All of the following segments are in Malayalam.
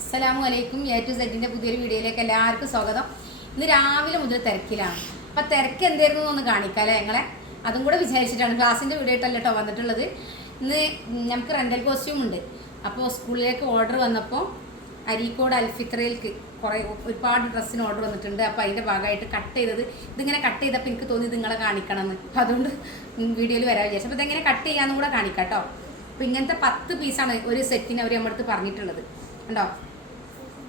അസ്സലാമു അലൈക്കും. എ ടു സെഡിൻ്റെ പുതിയൊരു വീഡിയോയിലേക്ക് എല്ലാവർക്കും സ്വാഗതം. ഇന്ന് രാവിലെ മുതൽ തിരക്കിലാണ്. അപ്പം തിരക്ക് എന്തായിരുന്നു ഒന്ന് കാണിക്കാം അല്ലേ ഞങ്ങളെ, അതും കൂടെ വിചാരിച്ചിട്ടാണ്. ക്ലാസ്സിൻ്റെ വീഡിയോ ആയിട്ടല്ല കേട്ടോ വന്നിട്ടുള്ളത്. ഇന്ന് നമുക്ക് റെൻ്റൽ കോസ്റ്റ്യൂം ഉണ്ട്. അപ്പോൾ സ്കൂളിലേക്ക് ഓർഡർ വന്നപ്പോൾ അരീക്കോട് അൽഫിത്രയിലേക്ക് ഒരുപാട് ഡ്രസ്സിന് ഓർഡർ വന്നിട്ടുണ്ട്. അപ്പോൾ അതിൻ്റെ ഭാഗമായിട്ട് കട്ട് ചെയ്തത് ഇതിങ്ങനെ കട്ട് ചെയ്തപ്പോൾ എനിക്ക് തോന്നി നിങ്ങളെ കാണിക്കണമെന്ന്. അപ്പോൾ അതുകൊണ്ട് വീഡിയോയിൽ വരാൻ വിചാരിച്ചു. അപ്പോൾ ഇതെങ്ങനെ കട്ട് ചെയ്യാമെന്നും കൂടെ കാണിക്കാം കേട്ടോ. അപ്പോൾ ഇങ്ങനത്തെ 10 പീസാണ് ഒരു സെറ്റിന് അവർ നമ്മുടെ അടുത്ത് പറഞ്ഞിട്ടുള്ളത് കണ്ടോ.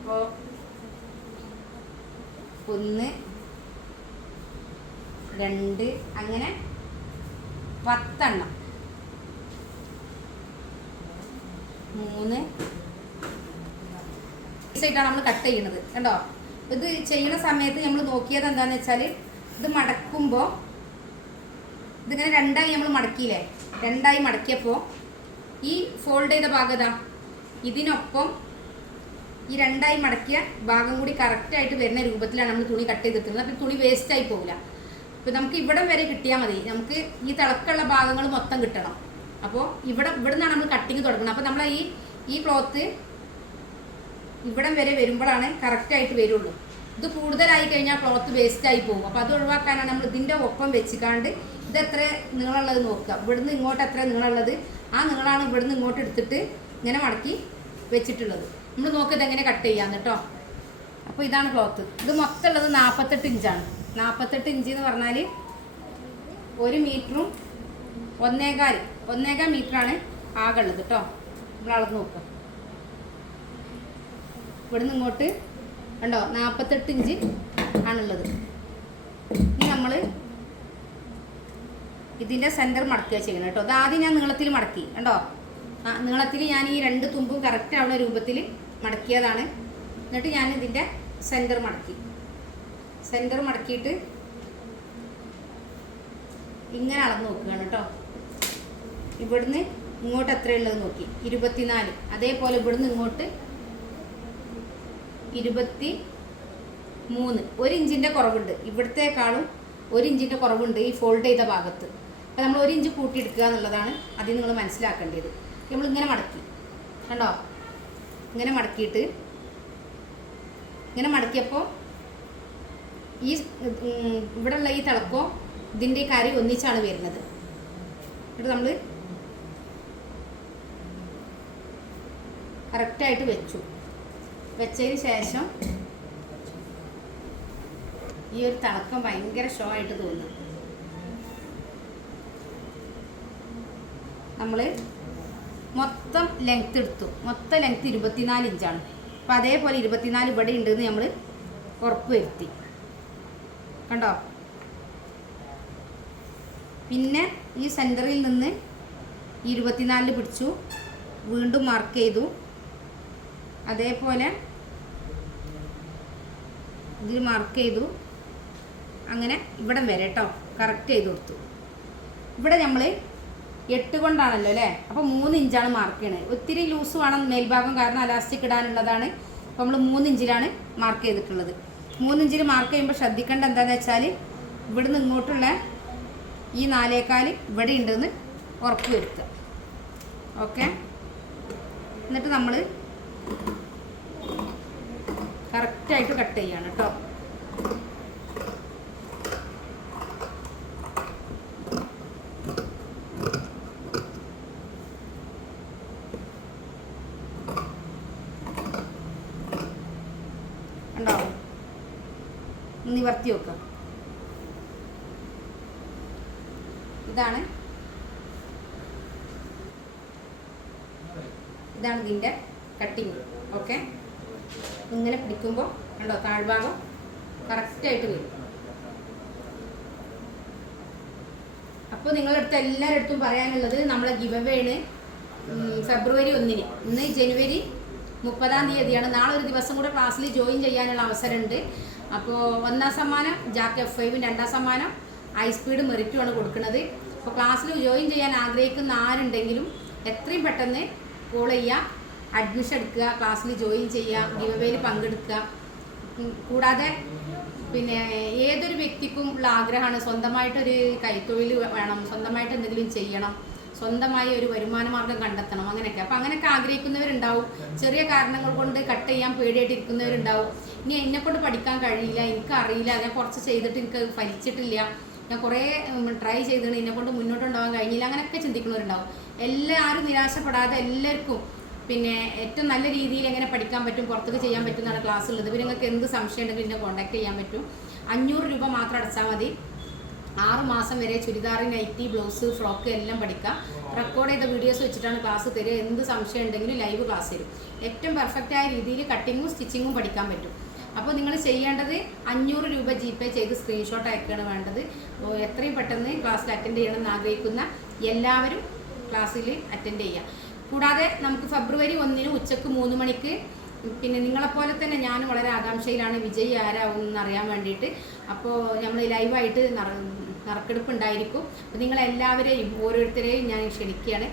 അപ്പോൾ 1 2 അങ്ങനെ 10 എണ്ണം 3 ആയിട്ടാണ് നമ്മൾ കട്ട് ചെയ്യുന്നത് കണ്ടോ. ഇത് ചെയ്യുന്ന സമയത്ത് നമ്മൾ നോക്കിയത് എന്താണെന്ന് വെച്ചാൽ ഇത് മടക്കുമ്പോൾ ഇതിങ്ങനെ രണ്ടായി നമ്മൾ മടക്കിയില്ലേ, രണ്ടായി മടക്കിയപ്പോൾ ഈ ഫോൾഡ് ചെയ്ത ഭാഗത ഇതിനൊപ്പം ഈ രണ്ടായി മടക്കിയ ഭാഗം കൂടി കറക്റ്റായിട്ട് വരുന്ന രൂപത്തിലാണ് നമ്മൾ തുണി കട്ട് ചെയ്തിട്ടുള്ളത്. അപ്പോൾ തുണി വേസ്റ്റായി പോകില്ല. അപ്പോൾ നമുക്ക് ഇവിടം വരെ കിട്ടിയാൽ മതി. നമുക്ക് ഈ തിളക്കുള്ള ഭാഗങ്ങൾ മൊത്തം കിട്ടണം. അപ്പോൾ ഇവിടെ നിന്നാണ് നമ്മൾ കട്ടിങ് തുടങ്ങുന്നത്. അപ്പോൾ നമ്മൾ ഈ ക്ലോത്ത് ഇവിടം വരെ വരുമ്പോഴാണ് കറക്റ്റായിട്ട് വരുള്ളൂ. ഇത് കൂടുതലായി കഴിഞ്ഞാൽ ക്ലോത്ത് വേസ്റ്റായി പോകും. അപ്പോൾ അത് ഒഴിവാക്കാനാണ് നമ്മൾ ഇതിൻ്റെ ഒപ്പം വെച്ചിക്കാണ്ട് ഇത് എത്ര നീളമുള്ളത് നോക്കുക. ഇവിടുന്ന് ഇങ്ങോട്ട് എത്ര നീളമുള്ളത് ആ നീളമാണ് ഇവിടുന്ന് ഇങ്ങോട്ട് എടുത്തിട്ട് ഇങ്ങനെ മടക്കി വെച്ചിട്ടുള്ളത്. നമ്മൾ നോക്കിയത് എങ്ങനെ കട്ട് ചെയ്യാന്ന് കേട്ടോ. അപ്പോൾ ഇതാണ് ക്ലോത്ത്. ഇത് മൊത്തം ഉള്ളത് 48 ഇഞ്ചാണ്. 48 ഇഞ്ച് എന്ന് പറഞ്ഞാൽ 1 മീറ്ററും 1.25 മീറ്ററാണ് ആകെ ഉള്ളത് കേട്ടോ. നമ്മൾ അളന്ന് നോക്കുക. ഇവിടുന്ന് ഇങ്ങോട്ട് കണ്ടോ 48 ഇഞ്ച് ആണുള്ളത്. ഇനി നമ്മൾ ഇതിൻ്റെ സെൻറ്റർ മടക്കുക ചെയ്യണം കേട്ടോ. അത് ആദ്യം ഞാൻ നീളത്തിൽ മടക്കി കണ്ടോ. നീളത്തിൽ ഞാൻ ഈ 2 തുമ്പും കറക്റ്റ് ആവുന്ന രൂപത്തിൽ മടക്കിയതാണ്. എന്നിട്ട് ഞാൻ ഇതിൻ്റെ സെൻറ്റർ മടക്കിയിട്ട് ഇങ്ങനെ അളന്ന് നോക്കുകയാണ് കേട്ടോ. ഇവിടുന്ന് ഇങ്ങോട്ട് എത്രയുള്ളത് നോക്കി 24. അതേപോലെ ഇവിടുന്ന് ഇങ്ങോട്ട് 23. 1 ഇഞ്ചിൻ്റെ കുറവുണ്ട്. ഇവിടത്തേക്കാളും 1 ഇഞ്ചിൻ്റെ കുറവുണ്ട് ഈ ഫോൾഡ് ചെയ്ത ഭാഗത്ത്. അപ്പോൾ നമ്മൾ 1 ഇഞ്ച് കൂട്ടിയെടുക്കുക എന്നുള്ളതാണ് അതിൽ നിങ്ങൾ മനസ്സിലാക്കേണ്ടത്. നമ്മളിങ്ങനെ മടക്കി കണ്ടോ. ഇങ്ങനെ മടക്കിയിട്ട് ഇങ്ങനെ മടക്കിയപ്പോൾ ഈ ഇവിടെയുള്ള ഈ തിളക്കോ ഇതിൻ്റെ കരി ഒന്നിച്ചാണ് വരുന്നത്. എന്നിട്ട് നമ്മൾ കറക്റ്റായിട്ട് വെച്ചതിന് ശേഷം ഈ ഒരു തിളക്കം ഭയങ്കര ഷോ ആയിട്ട് തോന്നുന്നു. നമ്മൾ മൊത്തം ലെങ്ത്ത് എടുത്തു. മൊത്തം ലെങ്ത്ത് 24 ഇഞ്ചാണ്. അപ്പോൾ അതേപോലെ 24 ഇവിടെ ഉണ്ടെന്ന് നമ്മൾ ഉറപ്പ് വരുത്തി കണ്ടോ. പിന്നെ ഈ സെൻറ്ററിൽ നിന്ന് 24 പിടിച്ചു, വീണ്ടും മാർക്ക് ചെയ്തു. അതേപോലെ ഇതിൽ മാർക്ക് ചെയ്തു. അങ്ങനെ ഇവിടം വരെ കേട്ടോ കറക്റ്റ് ചെയ്ത് കൊടുത്തു. ഇവിടെ നമ്മൾ 8 കൊണ്ടാണല്ലോ അല്ലേ. അപ്പോൾ 3 ഇഞ്ചാണ് മാർക്ക് ചെയ്യണത്. ഒത്തിരി ലൂസ് വേണം മേൽഭാഗം, കാരണം അലാസ്റ്റിക് ഇടാനുള്ളതാണ്. അപ്പോൾ നമ്മൾ 3 ഇഞ്ചിലാണ് മാർക്ക് ചെയ്തിട്ടുള്ളത്. 3 ഇഞ്ചിൽ മാർക്ക് ചെയ്യുമ്പോൾ ശ്രദ്ധിക്കേണ്ട എന്താണെന്ന് വെച്ചാൽ ഇവിടുന്ന് ഇങ്ങോട്ടുള്ള ഈ 4.25 ഇവിടെ ഉണ്ടെന്ന് ഉറപ്പ് വരുത്തുക. ഓക്കെ. എന്നിട്ട് നമ്മൾ കറക്റ്റായിട്ട് കട്ട് ചെയ്യാണ് കേട്ടോ. ഉണ്ടോ നിവർത്തി വെക്കുക. ഇതാണ് ഇതിൻ്റെ കട്ടിങ്. ഓക്കെ. ഇങ്ങനെ പിടിക്കുമ്പോൾ കണ്ടോ താഴ്ഭാഗം കറക്റ്റായിട്ട് വരും. അപ്പോൾ നിങ്ങളുടെ അടുത്ത് എല്ലാവരുടെ അടുത്തും പറയാനുള്ളത് നമ്മളെ ഗിവ് അവേ ആണ് ഫെബ്രുവരി 1-ന്. ഇന്ന് ജനുവരി 30-ാം തീയതിയാണ്. നാളെ ഒരു ദിവസം കൂടെ ക്ലാസ്സിൽ ജോയിൻ ചെയ്യാനുള്ള അവസരമുണ്ട്. അപ്പോൾ 1ാം സമ്മാനം ജാക്ക് F5, 2ാം സമ്മാനം ഹൈസ്പീഡ് മെറിറ്റുമാണ് കൊടുക്കുന്നത്. അപ്പോൾ ക്ലാസ്സിൽ ജോയിൻ ചെയ്യാൻ ആഗ്രഹിക്കുന്ന ആരുണ്ടെങ്കിലും എത്രയും പെട്ടെന്ന് കോൾ ചെയ്യുക, അഡ്മിഷൻ എടുക്കുക, ക്ലാസ്സിൽ ജോയിൻ ചെയ്യുക, ഗിവ് അവേയിൽ പങ്കെടുക്കുക. കൂടാതെ പിന്നെ ഏതൊരു വ്യക്തിക്കും ഉള്ള ആഗ്രഹമാണ് സ്വന്തമായിട്ടൊരു കൈത്തൊഴിൽ വേണം, സ്വന്തമായിട്ട് എന്തെങ്കിലും ചെയ്യണം, സ്വന്തമായി ഒരു വരുമാന മാർഗം കണ്ടെത്തണം അങ്ങനെയൊക്കെ. അപ്പം അങ്ങനെയൊക്കെ ആഗ്രഹിക്കുന്നവരുണ്ടാവും. ചെറിയ കാരണങ്ങൾ കൊണ്ട് കട്ട് ചെയ്യാൻ പേടിയായിട്ട് ഇരിക്കുന്നവരുണ്ടാവും. ഇനി എന്നെക്കൊണ്ട് പഠിക്കാൻ കഴിയില്ല, എനിക്കറിയില്ല, ഞാൻ കുറച്ച് ചെയ്തിട്ട് എനിക്ക് ഫലിച്ചിട്ടില്ല, ഞാൻ കുറേ ട്രൈ ചെയ്തിട്ട് എന്നെക്കൊണ്ട് മുന്നോട്ടുണ്ടാകാൻ കഴിഞ്ഞില്ല, അങ്ങനെയൊക്കെ ചിന്തിക്കുന്നവരുണ്ടാവും. എല്ലാവരും നിരാശപ്പെടാതെ എല്ലാവർക്കും പിന്നെ ഏറ്റവും നല്ല രീതിയിൽ എങ്ങനെ പഠിക്കാൻ പറ്റും, പുറത്തേക്ക് ചെയ്യാൻ പറ്റും എന്നാണ് ക്ലാസ് ഉള്ളത്. പിന്നെ നിങ്ങൾക്ക് എന്ത് സംശയം ഉണ്ടെങ്കിൽ എന്നെ കോൺടാക്ട് ചെയ്യാൻ പറ്റും. 500 രൂപ മാത്രം അടച്ചാൽ മതി. 6 മാസം വരെ ചുരിദാർ, നൈറ്റി, ബ്ലൗസ്, ഫ്രോക്ക് എല്ലാം പഠിക്കാം. റെക്കോർഡ് ചെയ്ത വീഡിയോസ് വെച്ചിട്ടാണ് ക്ലാസ് തരിക. എന്ത് സംശയം ഉണ്ടെങ്കിലും ലൈവ് ക്ലാസ് തരും. ഏറ്റവും പെർഫെക്റ്റായ രീതിയിൽ കട്ടിങ്ങും സ്റ്റിച്ചിങ്ങും പഠിക്കാൻ പറ്റും. അപ്പോൾ നിങ്ങൾ ചെയ്യേണ്ടത് 500 രൂപ GPay ചെയ്ത് സ്ക്രീൻഷോട്ട് അയക്കുകയാണ് വേണ്ടത്. എത്രയും പെട്ടെന്ന് ക്ലാസ്സിൽ അറ്റൻഡ് ചെയ്യണമെന്ന് ആഗ്രഹിക്കുന്ന എല്ലാവരും ക്ലാസ്സിൽ അറ്റൻഡ് ചെയ്യുക. കൂടാതെ നമുക്ക് ഫെബ്രുവരി 1 ഉച്ചക്ക് 3 മണിക്ക് പിന്നെ നിങ്ങളെപ്പോലെ തന്നെ ഞാൻ വളരെ ആകാംക്ഷയിലാണ് വിജയി ആരാവുമെന്ന് അറിയാൻ വേണ്ടിയിട്ട്. അപ്പോൾ നമ്മൾ ലൈവായിട്ട് നറുക്കെടുപ്പ് ഉണ്ടായിരിക്കും. അപ്പോൾ നിങ്ങളെല്ലാവരെയും ഓരോരുത്തരെയും ഞാൻ ക്ഷണിക്കുകയാണ്.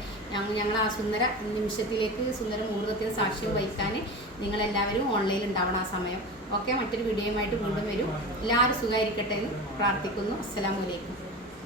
ഞങ്ങൾ ആ സുന്ദര നിമിഷത്തിലേക്ക്, സുന്ദര മുഹൂർത്തത്തിന് സാക്ഷ്യം വഹിക്കാൻ നിങ്ങളെല്ലാവരും ഓൺലൈനിൽ ഉണ്ടാവണം ആ സമയം. ഓക്കെ, മറ്റൊരു വീഡിയോയുമായിട്ട് വീണ്ടും വരും. എല്ലാവരും സുഖമായിരിക്കട്ടെ എന്ന് പ്രാർത്ഥിക്കുന്നു. അസ്സലാമു അലൈക്കും.